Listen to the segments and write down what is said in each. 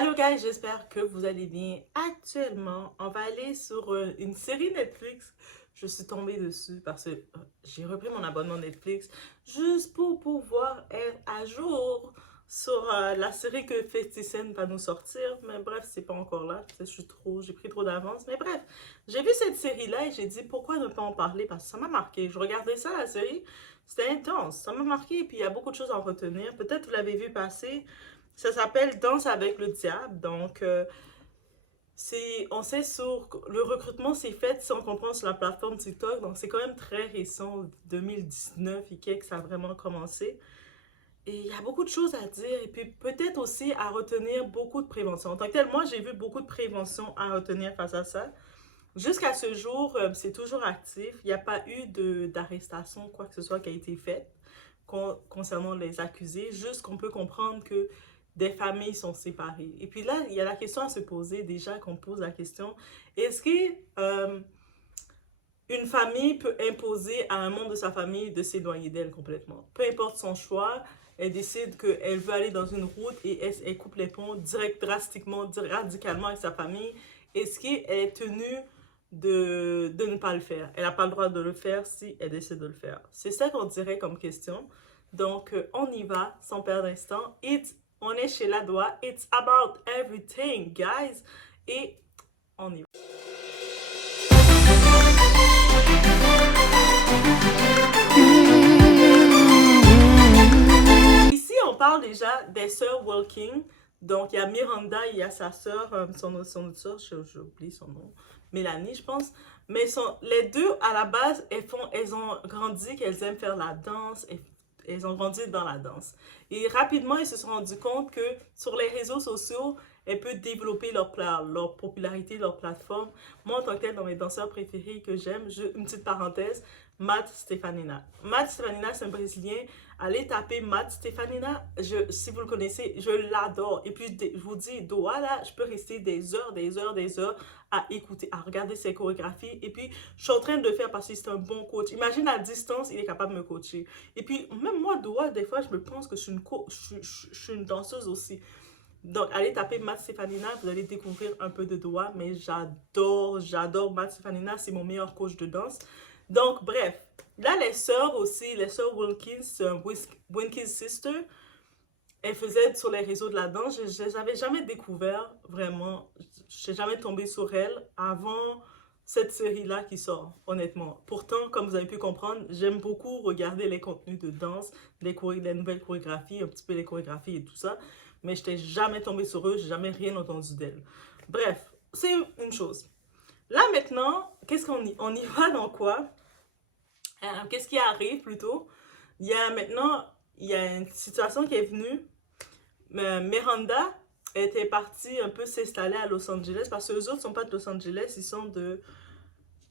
Allô guys, j'espère que vous allez bien. Actuellement, on va aller sur une série Netflix. Je suis tombée dessus parce que j'ai repris mon abonnement Netflix juste pour pouvoir être à jour sur la série que 50 Cent va nous sortir. Mais bref, c'est pas encore là. J'ai pris trop d'avance. Mais bref, j'ai vu cette série-là et j'ai dit pourquoi ne pas en parler parce que ça m'a marqué. Je regardais ça, la série, c'était intense. Ça m'a marqué et puis il y a beaucoup de choses à en retenir. Peut-être vous l'avez vu passer. Ça s'appelle Danse avec le diable. Donc, on sait sur le recrutement, c'est fait, si on comprend, sur la plateforme TikTok. Donc, c'est quand même très récent, 2019 et quelques, ça a vraiment commencé. Et il y a beaucoup de choses à dire. Et puis, peut-être aussi à retenir beaucoup de prévention. En tant que tel, moi, j'ai vu beaucoup de prévention à retenir face à ça. Jusqu'à ce jour, c'est toujours actif. Il n'y a pas eu d'arrestation, quoi que ce soit qui a été fait concernant les accusés. Juste qu'on peut comprendre que des familles sont séparées. Et puis là, il y a la question à se poser, déjà qu'on pose la question, est-ce que une famille peut imposer à un membre de sa famille de s'éloigner d'elle complètement? Peu importe son choix, elle décide qu'elle veut aller dans une route et elle coupe les ponts drastiquement, radicalement avec sa famille. Est-ce qu'elle est tenue de ne pas le faire? Elle n'a pas le droit de le faire si elle décide de le faire. C'est ça qu'on dirait comme question. Donc, on y va sans perdre d'instant. On est chez la Doua. It's about everything, guys. Et on y va. Ici, on parle déjà des sœurs Walking. Donc, il y a Miranda, il y a sa sœur, son autre sœur, j'ai oublié son nom, Mélanie, je pense. Mais les deux, à la base, elles ont grandi qu'elles aiment faire la danse. Elles ont grandi dans la danse. Et rapidement, elles se sont rendues compte que sur les réseaux sociaux, elles peuvent développer leur popularité, leur plateforme. Moi, en tant que tel, dans mes danseurs préférés que j'aime, une petite parenthèse, Matt Stefanina. Matt Stefanina, c'est un Brésilien. Allez taper Matt Stefanina. Si vous le connaissez, je l'adore. Et puis, je vous dis, Doha, là, je peux rester des heures, des heures à écouter, à regarder ses chorégraphies. Et puis, je suis en train de le faire parce que c'est un bon coach. Imagine à distance, il est capable de me coacher. Et puis, même moi, Doha, des fois, je me pense que je suis une danseuse aussi. Donc, allez taper Matt Stefanina, vous allez découvrir un peu de Doha, mais j'adore Matt Stefanina, c'est mon meilleur coach de danse. Donc, bref, là, les sœurs aussi, les sœurs Wilkins, Wilkins Sister, elles faisaient sur les réseaux de la danse, je les avais jamais découvert, vraiment, je n'ai jamais tombé sur elles avant cette série-là qui sort, honnêtement. Pourtant, comme vous avez pu comprendre, j'aime beaucoup regarder les contenus de danse, les nouvelles chorégraphies, un petit peu les chorégraphies et tout ça, mais je n'étais jamais tombée sur eux, j'ai jamais rien entendu d'elles. Bref, c'est une chose. Là maintenant, on y va dans quoi? Qu'est-ce qui arrive plutôt? Il y a une situation qui est venue. Miranda était partie un peu s'installer à Los Angeles parce que les autres sont pas de Los Angeles, ils sont de,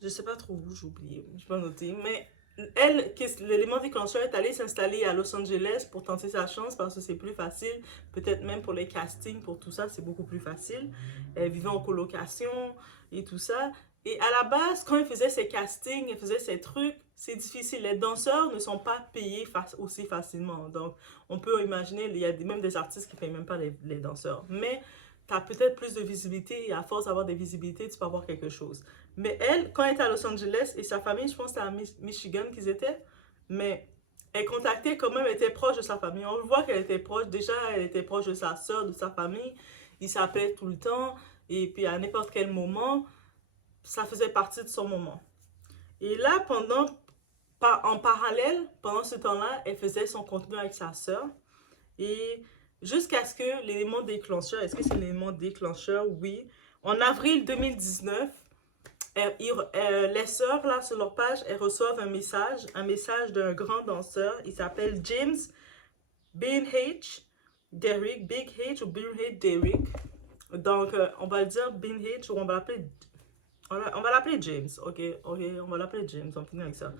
je sais pas trop où, j'ai oublié, je peux noter, mais elle, l'élément déclencheur est allé s'installer à Los Angeles pour tenter sa chance parce que c'est plus facile, peut-être même pour les castings, pour tout ça, c'est beaucoup plus facile. Elle vivait en colocation et tout ça. Et à la base, quand elle faisait ses castings, elle faisait ses trucs, c'est difficile. Les danseurs ne sont pas payés aussi facilement. Donc, on peut imaginer, il y a même des artistes qui ne payent même pas les danseurs. Mais tu as peut-être plus de visibilité et à force d'avoir des visibilités, tu peux avoir quelque chose. Mais elle, quand elle était à Los Angeles et sa famille, je pense que c'était à Michigan qu'ils étaient, mais elle contactait quand même, elle était proche de sa famille. On voit qu'elle était proche, déjà elle était proche de sa soeur, de sa famille. Ils s'appelaient tout le temps et puis à n'importe quel moment, ça faisait partie de son moment. Et là, en parallèle, pendant ce temps-là, elle faisait son contenu avec sa soeur. Et jusqu'à ce que l'élément déclencheur, est-ce que c'est l'élément déclencheur? Oui. En avril 2019, les sœurs, là, sur leur page, elles reçoivent un message d'un grand danseur. Il s'appelle James Beanhage Derrick, Big H ou Beanhage Derrick. Donc, on va le dire Beanhage ou on va l'appeler James, ok, on va l'appeler James, on finit avec ça.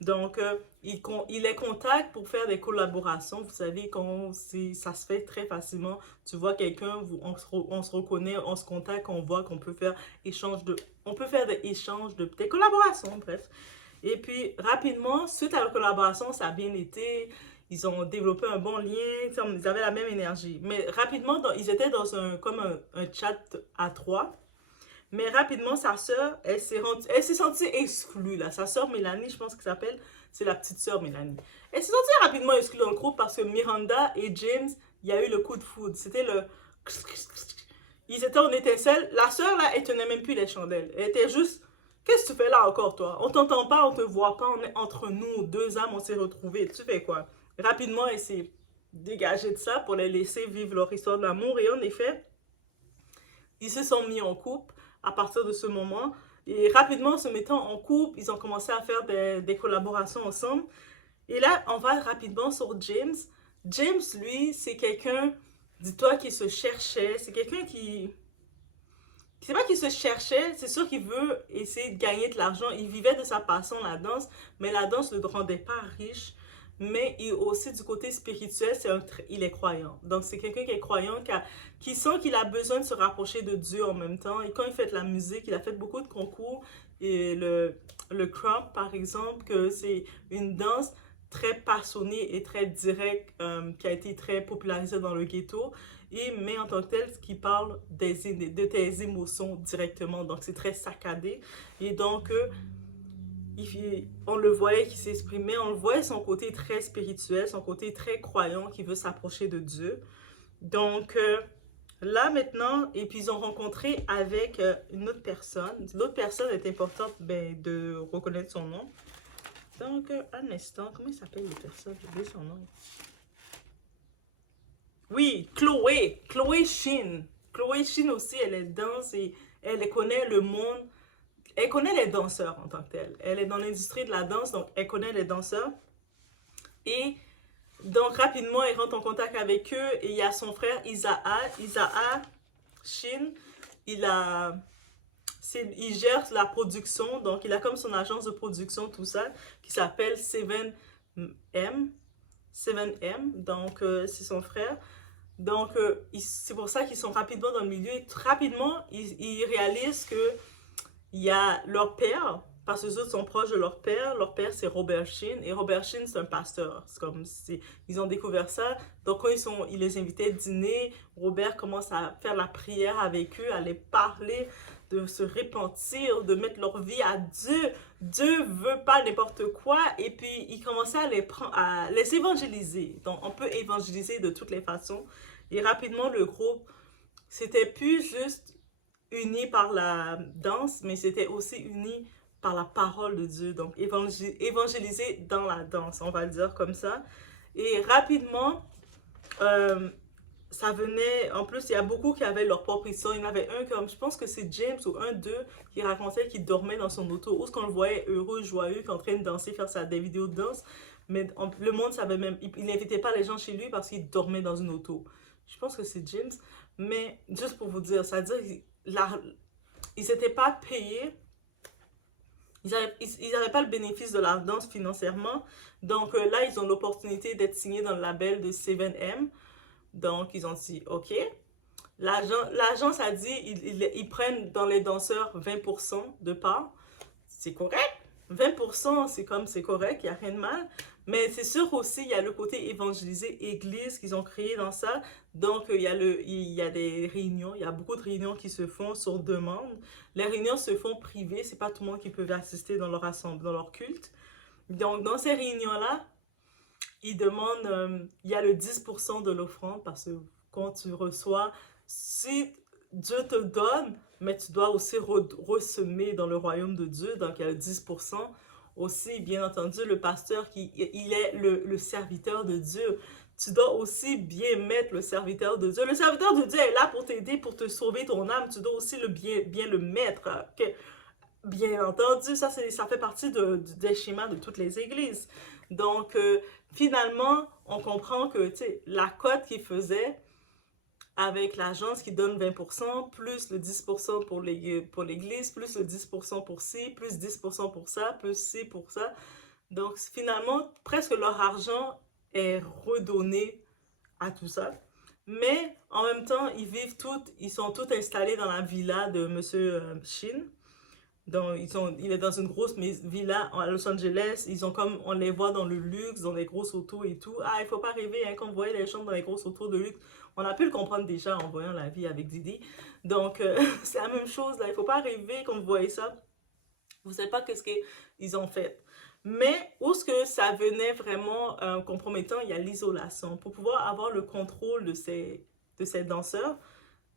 Donc, il les contacte pour faire des collaborations. Vous savez, ça se fait très facilement. Tu vois quelqu'un, on se reconnaît, on se contacte, on voit qu'on peut faire des collaborations, bref. Et puis, rapidement, suite à la collaboration, ça a bien été. ils ont développé un bon lien, ils avaient la même énergie. Mais rapidement, ils étaient dans comme un chat à trois. Mais rapidement, sa sœur, elle s'est sentie exclue, là. Sa sœur Mélanie, je pense qu'elle s'appelle, c'est la petite sœur Mélanie. Elle s'est sentie rapidement exclue dans le groupe parce que Miranda et James, il y a eu le coup de foudre. C'était le... Ils étaient en étincelle. La sœur, là, elle tenait même plus les chandelles. Elle était juste... Qu'est-ce que tu fais là encore, toi? On t'entend pas, on te voit pas, on est entre nous, deux âmes, on s'est retrouvés. Tu fais quoi? Rapidement, elle s'est dégagée de ça pour les laisser vivre leur histoire d'amour. Et en effet, ils se sont mis en couple à partir de ce moment. Et rapidement, se mettant en couple, ils ont commencé à faire des collaborations ensemble. Et là, on va rapidement sur James. James, lui, c'est quelqu'un, dis-toi, qui se cherchait. C'est quelqu'un qui... C'est pas qu'il se cherchait, c'est sûr qu'il veut essayer de gagner de l'argent. Il vivait de sa passion, la danse, mais la danse ne le rendait pas riche. Mais aussi du côté spirituel, il est croyant. Donc c'est quelqu'un qui est croyant, qui sent qu'il a besoin de se rapprocher de Dieu en même temps. Et quand il fait de la musique, il a fait beaucoup de concours. Et le crump, par exemple, que c'est une danse très passionnée et très directe, qui a été très popularisée dans le ghetto. Mais en tant que tel, qui parle de tes émotions directement. Donc, c'est très saccadé. Et donc, on le voyait qui s'exprimait, on le voyait son côté très spirituel, son côté très croyant, qui veut s'approcher de Dieu. Donc, là, maintenant, et puis ils ont rencontré avec une autre personne. L'autre personne est importante de reconnaître son nom. Donc, un instant, comment il s'appelle l'autre personne? J'ai oublié son nom. Oui, Chloé. Chloé Shin. Chloé Shin aussi, elle est danse et elle connaît le monde. Elle connaît les danseurs en tant que telle. Elle est dans l'industrie de la danse, donc elle connaît les danseurs. Et donc rapidement, elle rentre en contact avec eux. Et il y a son frère Isaac Shin. Il gère la production. Donc il a comme son agence de production, tout ça, qui s'appelle 7M. 7M. Donc c'est son frère. Donc, c'est pour ça qu'ils sont rapidement dans le milieu. Et rapidement, ils réalisent que il y a leur père, parce que les autres sont proches de leur père. Leur père, c'est Robert Sheen. Et Robert Sheen, c'est un pasteur. C'est comme si ils ont découvert ça. Donc, quand ils les invitaient à dîner, Robert commence à faire la prière avec eux, à les parler, de se repentir, de mettre leur vie à Dieu. Dieu veut pas n'importe quoi. Et puis, il commençait à les évangéliser. Donc, on peut évangéliser de toutes les façons. Et rapidement, le groupe, c'était plus juste uni par la danse, mais c'était aussi uni par la parole de Dieu. Donc, évangéliser dans la danse, on va le dire comme ça. Et rapidement, ça venait, en plus, il y a beaucoup qui avaient leur propre histoire. Il y en avait un comme, je pense que c'est James ou un d'eux, qui racontait qu'il dormait dans son auto, où ce qu'on le voyait heureux, joyeux, qui est en train de danser, faire des vidéos de danse. Mais le monde savait même, il n'invitait pas les gens chez lui parce qu'il dormait dans une auto. Je pense que c'est James. Mais juste pour vous dire, c'est-à-dire, ils n'étaient pas payés. Ils n'avaient pas le bénéfice de la danse financièrement. Donc là, ils ont l'opportunité d'être signés dans le label de 7M. Donc, ils ont dit, OK. L'agence a dit, ils prennent dans les danseurs 20% de part. C'est correct. 20%, c'est correct, il n'y a rien de mal. Mais c'est sûr aussi, il y a le côté évangélisé, église qu'ils ont créé dans ça. Donc, il y a des réunions, il y a beaucoup de réunions qui se font sur demande. Les réunions se font privées, c'est pas tout le monde qui peut assister dans leur assemblée, dans leur culte. Donc, dans ces réunions-là, ils demandent, il y a le 10% de l'offrande parce que quand tu reçois, si Dieu te donne, mais tu dois aussi ressemer dans le royaume de Dieu, donc il y a le 10%. Aussi, bien entendu, le pasteur, il est le serviteur de Dieu. Tu dois aussi bien mettre le serviteur de Dieu. Le serviteur de Dieu est là pour t'aider, pour te sauver ton âme. Tu dois aussi bien le mettre. Bien entendu, ça fait partie des schémas de toutes les églises. Donc, finalement, on comprend que la cote qu'il faisait avec l'agence qui donne 20%, plus le 10% pour l'église, plus le 10% pour ci, plus 10% pour ça, plus ci pour ça. Donc, finalement, presque leur argent est redonné à tout ça. Mais, en même temps, ils sont tous installés dans la villa de M. Shin. Il est dans une grosse villa à Los Angeles. Ils ont comme, on les voit dans le luxe, dans les grosses autos et tout. Ah, il faut pas rêver, hein, quand vous voyez les gens dans les grosses autos de luxe. On a pu le comprendre déjà en voyant la vie avec Didi. Donc, c'est la même chose là. Il faut pas rêver quand vous voyez ça. Vous savez pas qu'est-ce qu'ils ont fait. Mais où ce que ça venait vraiment compromettant, il y a l'isolation. Pour pouvoir avoir le contrôle de ces danseurs,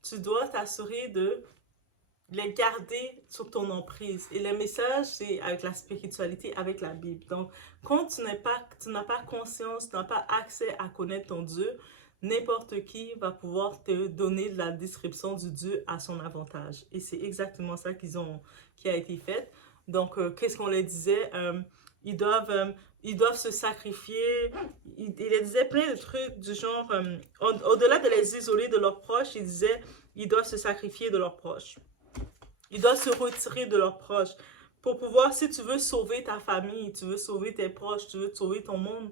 tu dois t'assurer de les garder sous ton emprise. Et le message, c'est avec la spiritualité, avec la Bible. Donc, quand tu n'as pas conscience, tu n'as pas accès à connaître ton Dieu, n'importe qui va pouvoir te donner la description du Dieu à son avantage. Et c'est exactement ça qui a été fait. Donc, qu'est-ce qu'on leur disait? Ils doivent se sacrifier. Il disait plein de trucs du genre, au-delà de les isoler de leurs proches, il disait, ils doivent se sacrifier de leurs proches. Ils doivent se retirer de leurs proches. Pour pouvoir, si tu veux sauver ta famille, tu veux sauver tes proches, tu veux sauver ton monde,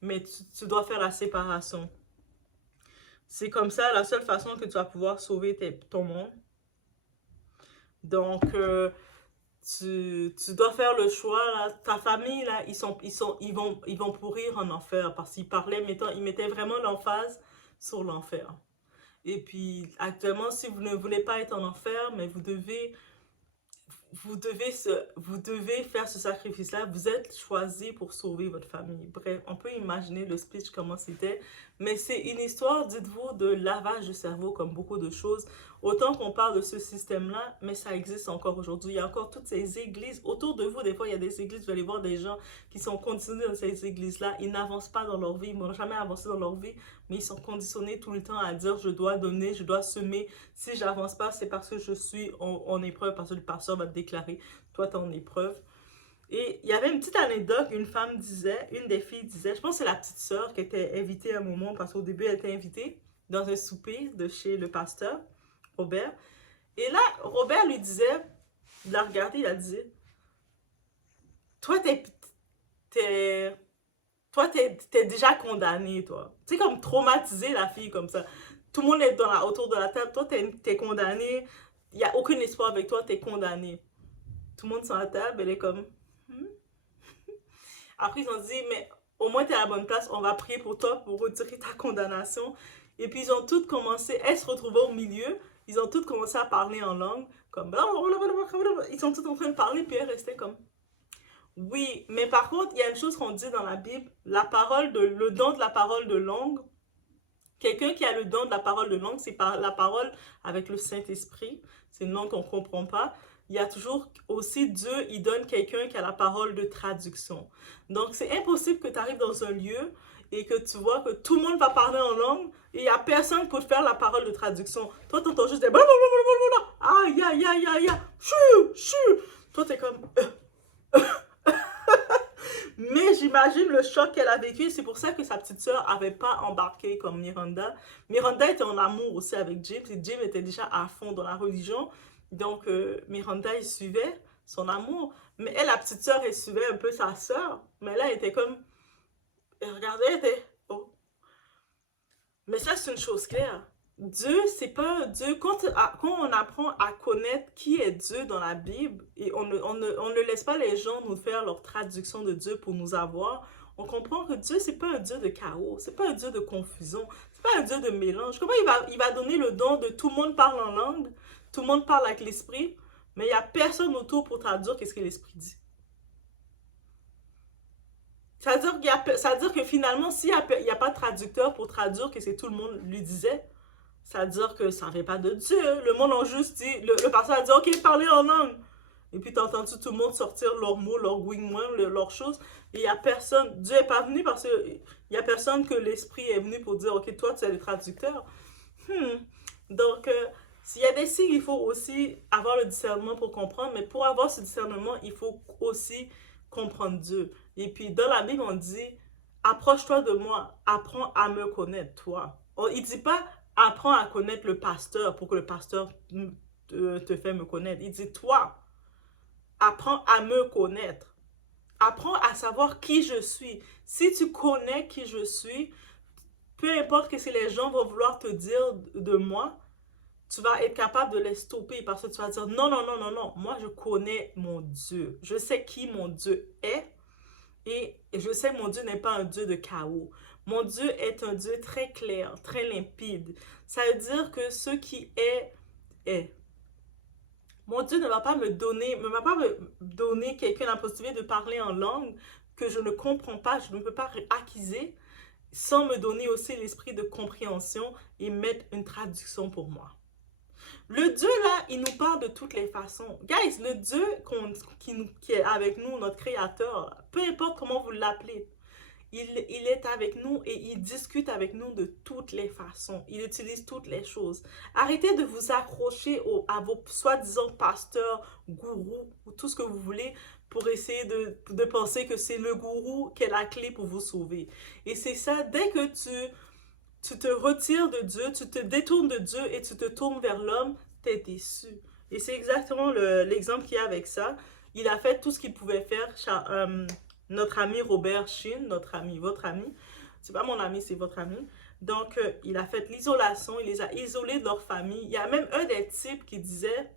mais tu dois faire la séparation. C'est comme ça, la seule façon que tu vas pouvoir sauver ton monde. Donc, tu dois faire le choix, là. Ta famille, là, ils vont pourrir en enfer parce qu'ils parlaient, ils mettaient vraiment l'emphase sur l'enfer. Et puis, actuellement, si vous ne voulez pas être en enfer, mais vous devez faire ce sacrifice-là. Vous êtes choisi pour sauver votre famille. Bref, on peut imaginer le speech, comment c'était. Mais c'est une histoire, dites-vous, de lavage de cerveau, comme beaucoup de choses. Autant qu'on parle de ce système-là, mais ça existe encore aujourd'hui. Il y a encore toutes ces églises. Autour de vous, des fois, il y a des églises, vous allez voir des gens qui sont conditionnés dans ces églises-là. Ils n'avancent pas dans leur vie, ils n'ont jamais avancé dans leur vie, mais ils sont conditionnés tout le temps à dire, je dois donner, je dois semer. Si j'avance pas, c'est parce que je suis en épreuve, parce que le pasteur va te déclarer, toi, tu es en épreuve. Et il y avait une petite anecdote, une des filles disait, je pense que c'est la petite sœur qui était invitée à un moment, parce qu'au début, elle était invitée dans un souper de chez le pasteur, Robert. Et là, Robert lui disait, il l'a regardé, il a dit, toi, t'es déjà condamné, toi. Tu sais, comme traumatiser la fille comme ça. Tout le monde est autour de la table, toi, t'es condamné, il n'y a aucun espoir avec toi, t'es condamné. Tout le monde sur la table, elle est comme... Après, ils ont dit, mais au moins, t'es à la bonne place, on va prier pour toi pour retirer ta condamnation. Et puis, ils ont toutes commencé, elles se retrouvaient au milieu, ils ont toutes commencé à parler en langue, comme... Ils sont toutes en train de parler, puis elle restait comme... Oui, mais par contre, il y a une chose qu'on dit dans la Bible, le don de la parole de langue. Quelqu'un qui a le don de la parole de langue, c'est la parole avec le Saint-Esprit. C'est une langue qu'on ne comprend pas. Il y a toujours aussi Dieu, il donne quelqu'un qui a la parole de traduction. Donc, c'est impossible que tu arrives dans un lieu et que tu vois que tout le monde va parler en langue et il n'y a personne pour te faire la parole de traduction. Toi, tu entends juste des blablabla. Aïe, aïe, aïe, aïe, aïe. Chou, chou. Toi, tu es comme... Mais j'imagine le choc qu'elle a vécu. C'est pour ça que sa petite sœur n'avait pas embarqué comme Miranda. Miranda était en amour aussi avec James. Et James était déjà à fond dans la religion. Donc, Miranda, il suivait son amour. Mais elle, la petite sœur, elle suivait un peu sa sœur. Mais là, elle était comme... Elle regardait, elle était... Oh. Mais ça, c'est une chose claire. Dieu, c'est pas un Dieu. Quand on apprend à connaître qui est Dieu dans la Bible, et on ne laisse pas les gens nous faire leur traduction de Dieu pour nous avoir, on comprend que Dieu, c'est pas un Dieu de chaos, c'est pas un Dieu de confusion, c'est pas un Dieu de mélange. Comment il va donner le don de tout le monde parle en langue, tout le monde parle avec l'esprit, mais il n'y a personne autour pour traduire qu'est-ce que l'esprit dit. Ça veut dire que finalement, s'il n'y a pas de traducteur pour traduire que c'est tout le monde lui disait, ça veut dire que ça ne vient pas de Dieu. Le monde a juste dit, le pasteur a dit, ok, parlez en langue. Et puis tu as entendu tout le monde sortir leurs mots, leurs wing-wing, leurs choses. Et il n'y a personne, Dieu n'est pas venu parce qu'il n'y a personne que l'Esprit est venu pour dire, ok, toi tu es le traducteur. Donc, s'il y a des signes, il faut aussi avoir le discernement pour comprendre. Mais pour avoir ce discernement, il faut aussi comprendre Dieu. Et puis dans la Bible, on dit, approche-toi de moi, apprends à me connaître, toi. Il ne dit pas, apprends à connaître le pasteur pour que le pasteur te fait me connaître. Il dit, toi, apprends à me connaître. Apprends à savoir qui je suis. Si tu connais qui je suis, peu importe ce que les gens vont vouloir te dire de moi, tu vas être capable de les stopper parce que tu vas dire non, non, non, non, non, moi je connais mon Dieu. Je sais qui mon Dieu est et je sais que mon Dieu n'est pas un Dieu de chaos. Mon Dieu est un Dieu très clair, très limpide. Ça veut dire que ce qui est, est. Mon Dieu ne va pas me donner quelqu'un la possibilité de parler en langue que je ne comprends pas, je ne peux pas acquiser, sans me donner aussi l'esprit de compréhension et mettre une traduction pour moi. Le Dieu là, il nous parle de toutes les façons. Guys, le Dieu qui est avec nous, notre Créateur, peu importe comment vous l'appelez, il est avec nous et il discute avec nous de toutes les façons. Il utilise toutes les choses. Arrêtez de vous accrocher à vos soi-disant pasteurs, gourous, ou tout ce que vous voulez pour essayer de penser que c'est le gourou qui est la clé pour vous sauver. Et c'est ça, dès que tu te retires de Dieu, tu te détournes de Dieu et tu te tournes vers l'homme, t'es déçu. Et c'est exactement l'exemple qu'il y a avec ça. Il a fait tout ce qu'il pouvait faire. Notre ami Robert Sheen, notre ami, votre ami, c'est pas mon ami, c'est votre ami. Donc, il a fait l'isolation, il les a isolés de leur famille. Il y a même un des types qui disait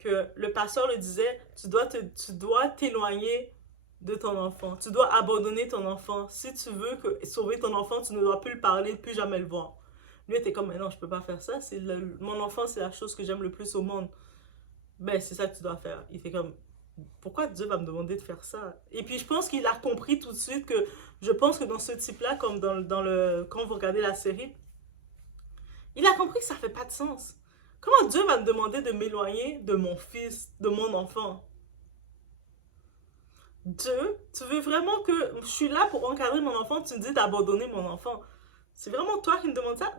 que le pasteur le disait, tu dois t'éloigner de ton enfant. Tu dois abandonner ton enfant. Si tu veux sauver ton enfant, tu ne dois plus le parler, plus jamais le voir. Lui était comme, mais non, je peux pas faire ça. Mon enfant, c'est la chose que j'aime le plus au monde. Ben, c'est ça que tu dois faire. Il fait comme, pourquoi Dieu va me demander de faire ça? Et puis, je pense qu'il a compris tout de suite que, je pense que dans ce type-là, comme quand vous regardez la série, il a compris que ça fait pas de sens. Comment Dieu va me demander de m'éloigner de mon fils, de mon enfant? Dieu, tu veux vraiment que je suis là pour encadrer mon enfant, tu me dis d'abandonner mon enfant. C'est vraiment toi qui me demandes ça?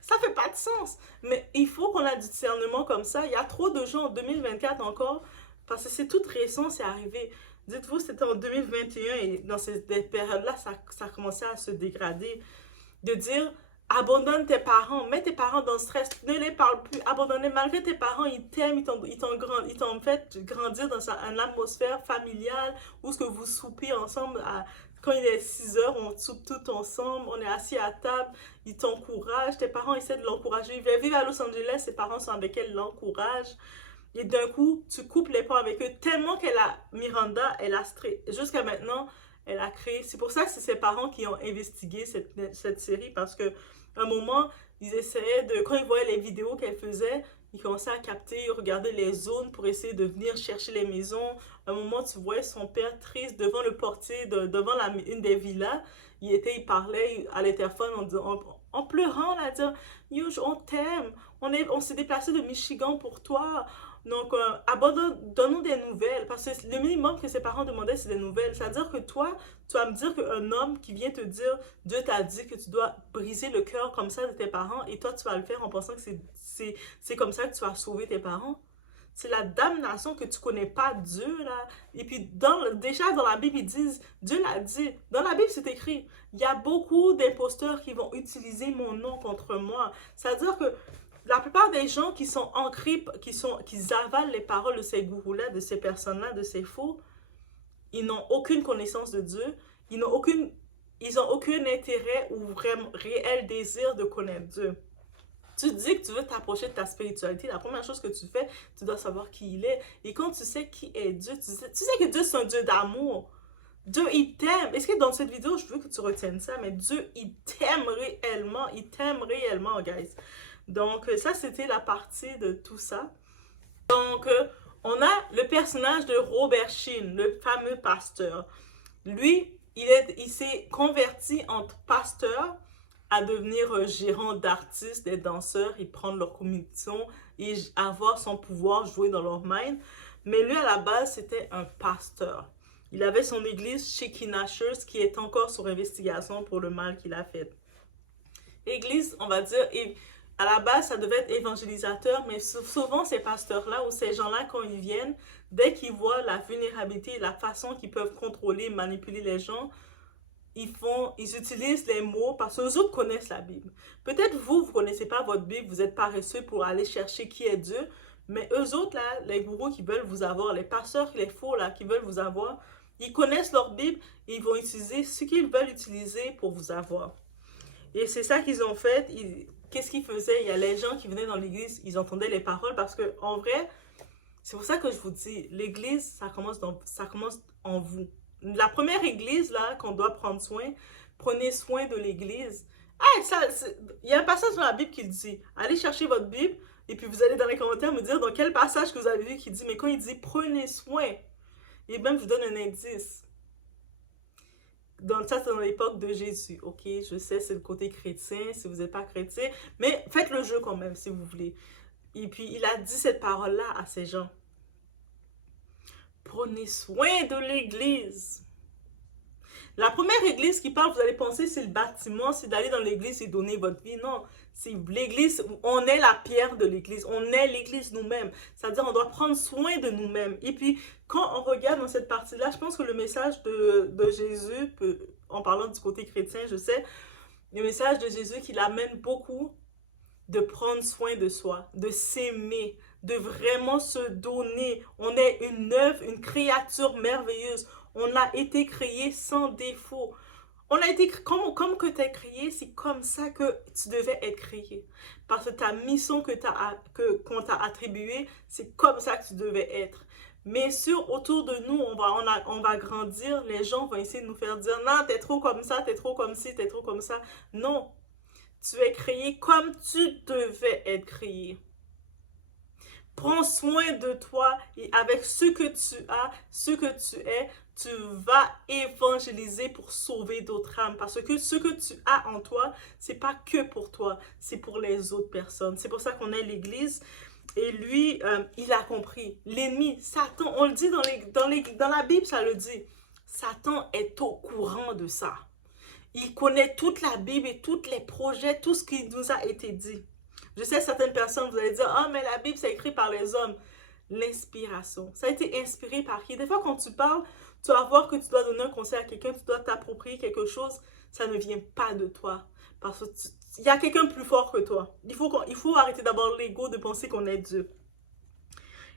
Ça fait pas de sens. Mais il faut qu'on ait du discernement comme ça. Il y a trop de gens en 2024 encore, parce que c'est tout récent, c'est arrivé. Dites-vous, c'était en 2021 et dans ces périodes-là, ça a commencé à se dégrader. De dire, abandonne tes parents, mets tes parents dans le stress, ne les parle plus, abandonne, malgré tes parents, ils t'aiment, ils t'ont fait grandir dans une atmosphère familiale où ce que vous soupez ensemble quand il est 6 heures, on soupe tout ensemble, on est assis à table, ils t'encouragent, tes parents essaient de l'encourager, ils vivent à Los Angeles, ses parents sont avec elle, l'encouragent, et d'un coup, tu coupes les ponts avec eux, tellement Miranda, elle a jusqu'à maintenant, elle a créé, c'est pour ça que c'est ses parents qui ont investigué cette série, parce que à un moment, ils essayaient quand ils voyaient les vidéos qu'elle faisait, ils commençaient à capter, regarder les zones pour essayer de venir chercher les maisons. À un moment, tu voyais son père triste devant le portier, devant une des villas. Il parlait à l'interphone en pleurant, là, dire Yo, on t'aime, on s'est déplacé de Michigan pour toi. Donc, donne-nous des nouvelles. Parce que le minimum que ses parents demandaient, c'est des nouvelles. C'est-à-dire que toi, tu vas me dire qu'un homme qui vient te dire, Dieu t'a dit que tu dois briser le cœur comme ça de tes parents, et toi, tu vas le faire en pensant que c'est comme ça que tu vas sauver tes parents. C'est la damnation que tu connais pas Dieu, là. Et puis, déjà, dans la Bible, ils disent, Dieu l'a dit. Dans la Bible, c'est écrit, il y a beaucoup d'imposteurs qui vont utiliser mon nom contre moi. C'est-à-dire que la plupart des gens qui sont ancrés, qui avalent les paroles de ces gourous-là, de ces personnes-là, de ces faux, ils n'ont aucune connaissance de Dieu, ils n'ont aucun intérêt ou vraiment réel désir de connaître Dieu. Tu dis que tu veux t'approcher de ta spiritualité, la première chose que tu fais, tu dois savoir qui il est. Et quand tu sais qui est Dieu, tu sais que Dieu, c'est un Dieu d'amour. Dieu, il t'aime. Est-ce que dans cette vidéo, je veux que tu retiennes ça, mais Dieu, il t'aime réellement, guys. Donc, ça, c'était la partie de tout ça. Donc, on a le personnage de Robert Sheen, le fameux pasteur. Lui, il s'est converti entre pasteur à devenir gérant d'artistes, des danseurs, et prendre leur commission et avoir son pouvoir jouer dans leur mind. Mais lui, à la base, c'était un pasteur. Il avait son église Shekinah Church qui est encore sur investigation pour le mal qu'il a fait. Église, on va dire, à la base, ça devait être évangélisateur, mais souvent, ces pasteurs-là ou ces gens-là, quand ils viennent, dès qu'ils voient la vulnérabilité et la façon qu'ils peuvent contrôler, manipuler les gens, ils utilisent les mots parce que les autres connaissent la Bible. Peut-être vous ne connaissez pas votre Bible, vous êtes paresseux pour aller chercher qui est Dieu, mais eux autres, là, les gourous qui veulent vous avoir, les pasteurs, les faux, là, qui veulent vous avoir, ils connaissent leur Bible et ils vont utiliser ce qu'ils veulent utiliser pour vous avoir. Et c'est ça qu'ils ont fait. qu'est-ce qu'ils faisaient? Il y a les gens qui venaient dans l'église, ils entendaient les paroles parce que en vrai, c'est pour ça que je vous dis, l'église, ça commence en vous. La première église, là, qu'on doit prendre soin, prenez soin de l'église. Ah, il y a un passage dans la Bible qui le dit. Allez chercher votre Bible et puis vous allez dans les commentaires me dire dans quel passage que vous avez vu qui dit, mais quand il dit prenez soin, et même je vous donne un indice. Donc ça, c'est dans l'époque de Jésus, ok? Je sais, c'est le côté chrétien, si vous n'êtes pas chrétien, mais faites le jeu quand même, si vous voulez. Et puis, il a dit cette parole-là à ces gens. Prenez soin de l'église. La première église qui parle, vous allez penser, c'est le bâtiment, c'est d'aller dans l'église et donner votre vie. Non, c'est l'église, on est la pierre de l'église, on est l'église nous-mêmes. C'est-à-dire, on doit prendre soin de nous-mêmes. Et puis, quand on regarde dans cette partie-là, je pense que le message de Jésus, en parlant du côté chrétien, je sais, le message de Jésus qu'il amène beaucoup de prendre soin de soi, de s'aimer, de vraiment se donner. On est une œuvre, une créature merveilleuse. On a été créé sans défaut. On a été comme que tu es créé, c'est comme ça que tu devais être créé. Parce que ta mission qu'on t'a attribuée, c'est comme ça que tu devais être. Mais autour de nous, on va grandir, les gens vont essayer de nous faire dire, non, t'es trop comme ça, t'es trop comme ci, t'es trop comme ça. Non, tu es créé comme tu devais être créé. Prends soin de toi et avec ce que tu as, ce que tu es, tu vas évangéliser pour sauver d'autres âmes. Parce que ce que tu as en toi, c'est pas que pour toi, c'est pour les autres personnes. C'est pour ça qu'on est l'Église. Et lui, il a compris. L'ennemi, Satan, on le dit dans la Bible, ça le dit. Satan est au courant de ça. Il connaît toute la Bible et tous les projets, tout ce qui nous a été dit. Je sais, certaines personnes, vous allez dire, ah, mais la Bible, c'est écrit par les hommes. L'inspiration. Ça a été inspiré par qui? Des fois, quand tu parles, tu vas voir que tu dois donner un conseil à quelqu'un, tu dois t'approprier quelque chose, ça ne vient pas de toi. Parce qu'il y a quelqu'un de plus fort que toi. Il faut arrêter d'avoir l'ego de penser qu'on est Dieu.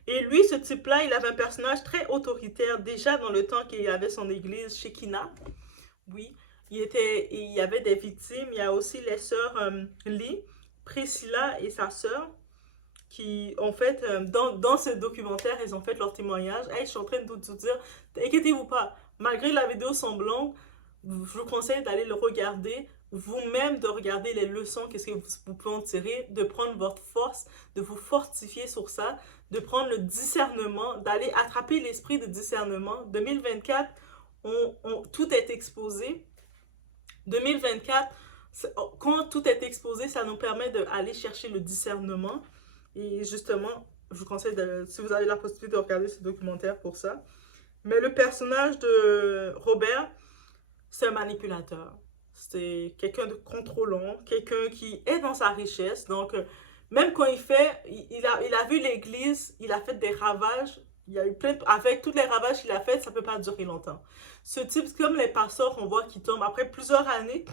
Et lui, ce type-là, il avait un personnage très autoritaire, déjà dans le temps qu'il avait son église chez Kina. Oui, il y avait des victimes. Il y a aussi les sœurs Lee, Priscilla et sa sœur, qui ont fait, dans ce documentaire, elles ont fait leur témoignage. Hey, je suis en train de vous dire, inquiétez-vous pas, malgré la vidéo semblante, je vous conseille d'aller le regarder, vous-même de regarder les leçons, qu'est-ce que vous pouvez en tirer, de prendre votre force, de vous fortifier sur ça, de prendre le discernement, d'aller attraper l'esprit de discernement. 2024, tout est exposé. 2024, quand tout est exposé, ça nous permet d'aller chercher le discernement. Et justement, je vous conseille, si vous avez la possibilité de regarder ce documentaire pour ça. Mais le personnage de Robert, c'est un manipulateur. C'est quelqu'un de contrôlant, quelqu'un qui est dans sa richesse. Donc, même quand il a vu l'église, il a fait des ravages. Il y a eu avec tous les ravages qu'il a fait, ça ne peut pas durer longtemps. Ce type, comme les pasteurs, on voit qui tombent après plusieurs années,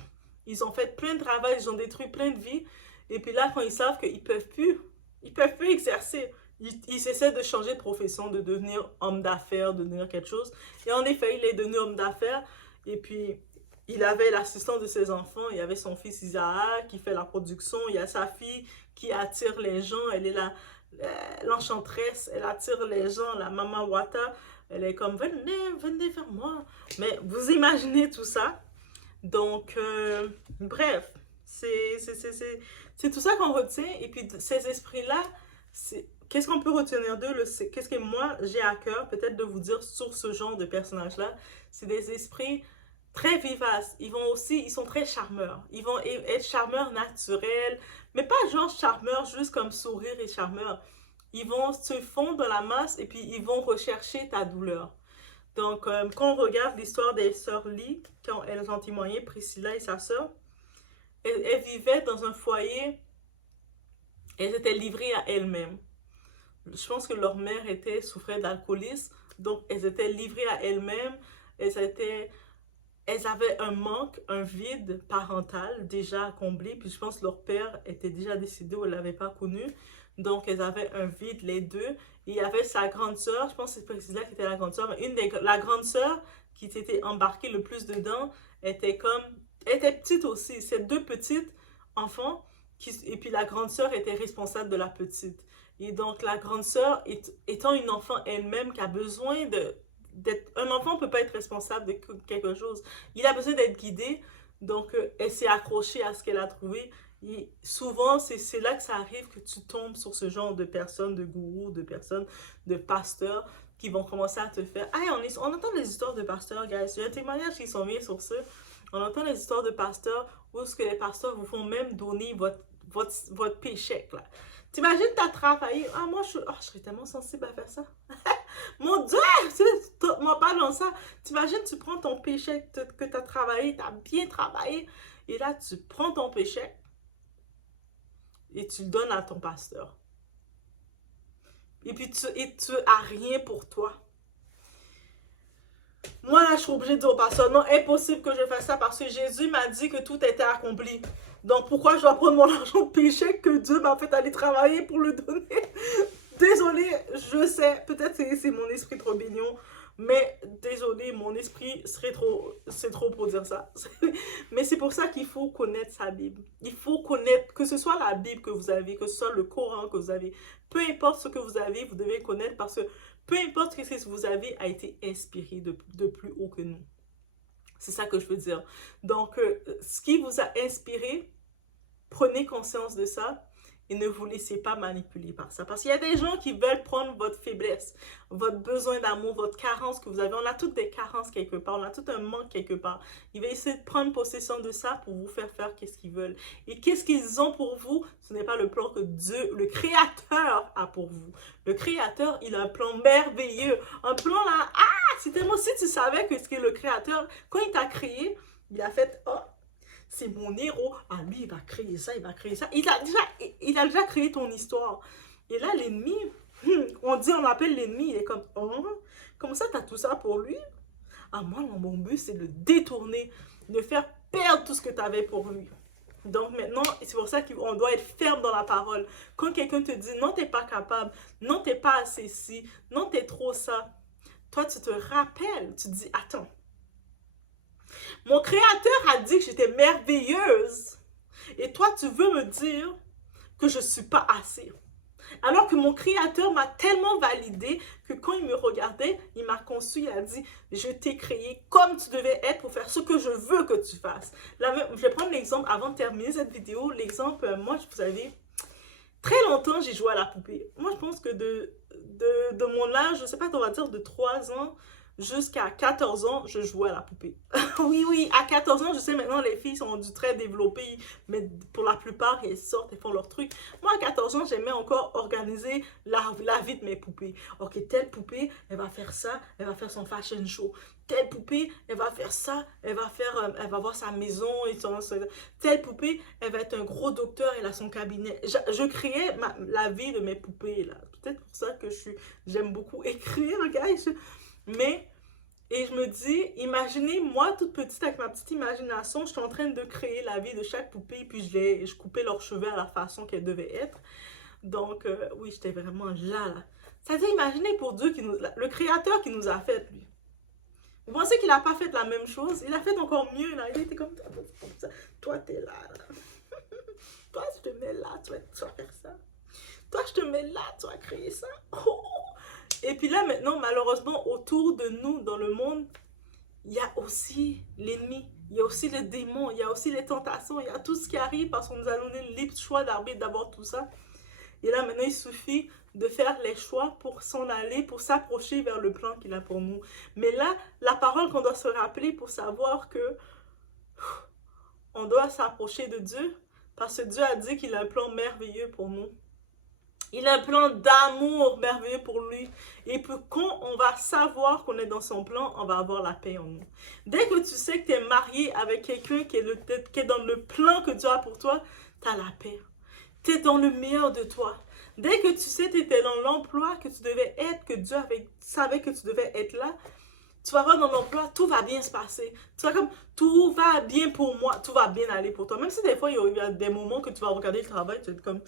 ils ont fait plein de ravages, ils ont détruit plein de vies. Et puis là, quand ils savent qu'ils ne peuvent plus exercer. Ils essaient de changer de profession, de devenir homme d'affaires, de devenir quelque chose. Et en effet, il est devenu homme d'affaires. Et puis, il avait l'assistant de ses enfants. Il y avait son fils Isaac qui fait la production. Il y a sa fille qui attire les gens. Elle est l'enchanteresse. Elle attire les gens. La Mama Wata. Elle est comme, venez vers moi. Mais vous imaginez tout ça. Donc, bref. C'est tout ça qu'on retient. Et puis, ces esprits-là, qu'est-ce qu'on peut retenir d'eux? Qu'est-ce que moi, j'ai à cœur peut-être de vous dire sur ce genre de personnage-là? C'est des esprits très vivaces. Ils sont très charmeurs. Ils vont être charmeurs naturels, mais pas genre charmeurs juste comme sourire et charmeurs. Ils vont se fondre dans la masse et puis ils vont rechercher ta douleur. Donc, quand on regarde l'histoire des sœurs Lee, quand elles ont témoigné, Priscilla et sa sœur, elles vivaient dans un foyer, elles étaient livrées à elles-mêmes. Je pense que leur mère souffrait d'alcoolisme, donc elles étaient livrées à elles-mêmes, elles avaient un manque, un vide parental déjà comblé, puis je pense que leur père était déjà décédé ou elle ne l'avait pas connu, donc elles avaient un vide les deux. Et il y avait sa grande sœur, je pense que c'est Priscilla qui était la grande sœur, mais la grande sœur qui s'était embarquée le plus dedans était petite aussi. Ces deux petites enfants et puis la grande sœur était responsable de la petite. Et donc la grande sœur, étant une enfant elle-même qui a besoin d'être... Un enfant ne peut pas être responsable de quelque chose. Il a besoin d'être guidé. Donc elle s'est accrochée à ce qu'elle a trouvé. Et souvent, c'est là que ça arrive que tu tombes sur ce genre de personnes, de gourous, de personnes, de pasteurs qui vont commencer à te faire... Ah, on entend les histoires de pasteurs, guys. Il y a un témoignage qui sont mis sur ça. On entend les histoires de pasteurs où ce que les pasteurs vous font même donner votre paycheck, là. T'imagines, t'as travaillé. Ah, moi, je serais tellement sensible à faire ça. Mon Dieu, moi pas dans ça. T'imagines, tu prends ton paycheck que t'as travaillé, t'as bien travaillé. Et là, tu prends ton paycheck et tu le donnes à ton pasteur. Et puis, tu as rien pour toi. Moi, là, je suis obligée de dire au pasteur, non, impossible que je fasse ça parce que Jésus m'a dit que tout était accompli. Donc, pourquoi je dois prendre mon argent de péché que Dieu m'a fait aller travailler pour le donner? Désolée, je sais, peut-être c'est mon esprit de rébellion, mais désolée, mon esprit c'est trop pour dire ça. Mais c'est pour ça qu'il faut connaître sa Bible. Il faut connaître, que ce soit la Bible que vous avez, que ce soit le Coran que vous avez, peu importe ce que vous avez, vous devez connaître parce que peu importe ce que vous avez a été inspiré de plus haut que nous. C'est ça que je veux dire. Donc, ce qui vous a inspiré, prenez conscience de ça et ne vous laissez pas manipuler par ça. Parce qu'il y a des gens qui veulent prendre votre faiblesse, votre besoin d'amour, votre carence que vous avez. On a toutes des carences quelque part, on a tout un manque quelque part. Ils vont essayer de prendre possession de ça pour vous faire faire qu'est-ce qu'ils veulent. Et qu'est-ce qu'ils ont pour vous? Ce n'est pas le plan que Dieu, le Créateur, a pour vous. Le Créateur, il a un plan merveilleux. Un plan là, c'est tellement, si tu savais que ce qu'est le Créateur, quand il t'a créé, il a fait, oh, c'est mon héros. Ah, lui, il va créer ça, il va créer ça. Il a déjà créé ton histoire. Et là, l'ennemi, on appelle l'ennemi, il est comme, oh, comme ça, t'as tout ça pour lui? Ah, moi, mon but, c'est de le détourner, de faire perdre tout ce que t'avais pour lui. Donc maintenant, c'est pour ça qu'on doit être ferme dans la parole. Quand quelqu'un te dit, non, t'es pas capable, non, t'es pas assez ci, non, t'es trop ça, toi, tu te rappelles, tu te dis, attends, mon Créateur a dit que j'étais merveilleuse. Et toi, tu veux me dire que je ne suis pas assez. Alors que mon Créateur m'a tellement validé que quand il me regardait, il m'a conçu, il a dit, je t'ai créé comme tu devais être pour faire ce que je veux que tu fasses. Là, je vais prendre l'exemple avant de terminer cette vidéo. L'exemple, moi, vous savez, très longtemps, j'ai joué à la poupée. Moi, je pense que de mon âge, je ne sais pas, on va dire de 3 ans, jusqu'à 14 ans, je jouais à la poupée. Oui, à 14 ans, je sais maintenant, les filles sont rendues très développées, mais pour la plupart, elles sortent, elles font leur truc. Moi, à 14 ans, j'aimais encore organiser la vie de mes poupées. Ok, telle poupée, elle va faire ça, elle va faire son fashion show. Telle poupée, elle va faire ça, elle va voir sa maison. Telle poupée, elle va être un gros docteur, elle a son cabinet. Je créais la vie de mes poupées, là. Peut-être pour ça que j'aime beaucoup écrire, guys. Mais, et je me dis, imaginez, moi, toute petite, avec ma petite imagination, je suis en train de créer la vie de chaque poupée, puis je coupais leurs cheveux à la façon qu'elle devait être. Donc, oui, j'étais vraiment là. C'est-à-dire, imaginez pour Dieu, le Créateur qui nous a fait, lui. Vous pensez qu'il n'a pas fait la même chose? Il a fait encore mieux, là. Il était comme ça. Toi, t'es là. Toi, je te mets là, tu vas faire ça. Toi, je te mets là, tu vas créer ça. Oh! Et puis là, maintenant, malheureusement, autour de nous, dans le monde, il y a aussi l'ennemi, il y a aussi le démon, il y a aussi les tentations, il y a tout ce qui arrive parce qu'on nous a donné le libre choix d'arbitre d'avoir tout ça. Et là, maintenant, il suffit de faire les choix pour s'en aller, pour s'approcher vers le plan qu'il a pour nous. Mais là, la parole qu'on doit se rappeler pour savoir que on doit s'approcher de Dieu parce que Dieu a dit qu'il a un plan merveilleux pour nous. Il a un plan d'amour merveilleux pour lui. Et puis quand on va savoir qu'on est dans son plan, on va avoir la paix en nous. Dès que tu sais que tu es marié avec quelqu'un qui est dans le plan que Dieu a pour toi, tu as la paix. Tu es dans le meilleur de toi. Dès que tu sais que tu étais dans l'emploi que tu devais être, que Dieu savait que tu devais être là, tu vas voir dans l'emploi, tout va bien se passer. Tu vas comme, tout va bien pour moi, tout va bien aller pour toi. Même si des fois, il y a des moments que tu vas regarder le travail, tu vas être comme...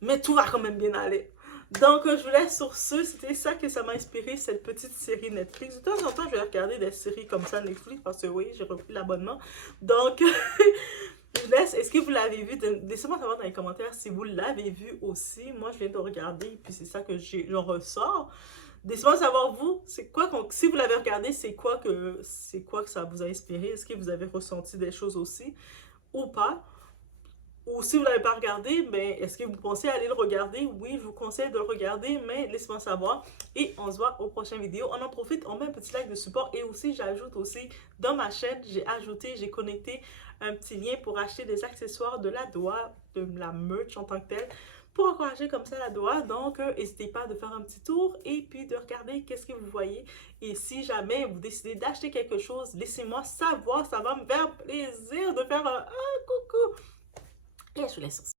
Mais tout va quand même bien aller. Donc, je vous laisse sur ce. C'était ça que ça m'a inspiré, cette petite série Netflix. De temps en temps, je vais regarder des séries comme ça Netflix parce que oui, j'ai repris l'abonnement. Donc, je laisse, est-ce que vous l'avez vu? Laissez-moi savoir dans les commentaires si vous l'avez vu aussi. Moi, je viens de regarder, puis c'est ça que j'en ressors. Laissez-moi savoir, vous, c'est quoi, si vous l'avez regardé, c'est quoi que ça vous a inspiré? Est-ce que vous avez ressenti des choses aussi ou pas? Ou si vous ne l'avez pas regardé, ben, est-ce que vous pensez aller le regarder? Oui, je vous conseille de le regarder, mais laissez-moi savoir. Et on se voit aux prochaines vidéos. On en profite, on met un petit like de support. Et aussi, j'ajoute aussi dans ma chaîne, j'ai connecté un petit lien pour acheter des accessoires de la Doua, de la merch en tant que telle, pour encourager comme ça la Doua. Donc, n'hésitez pas de faire un petit tour et puis de regarder qu'est-ce que vous voyez. Et si jamais vous décidez d'acheter quelque chose, laissez-moi savoir. Ça va me faire plaisir de faire un coucou. Et je vous laisse sur ça.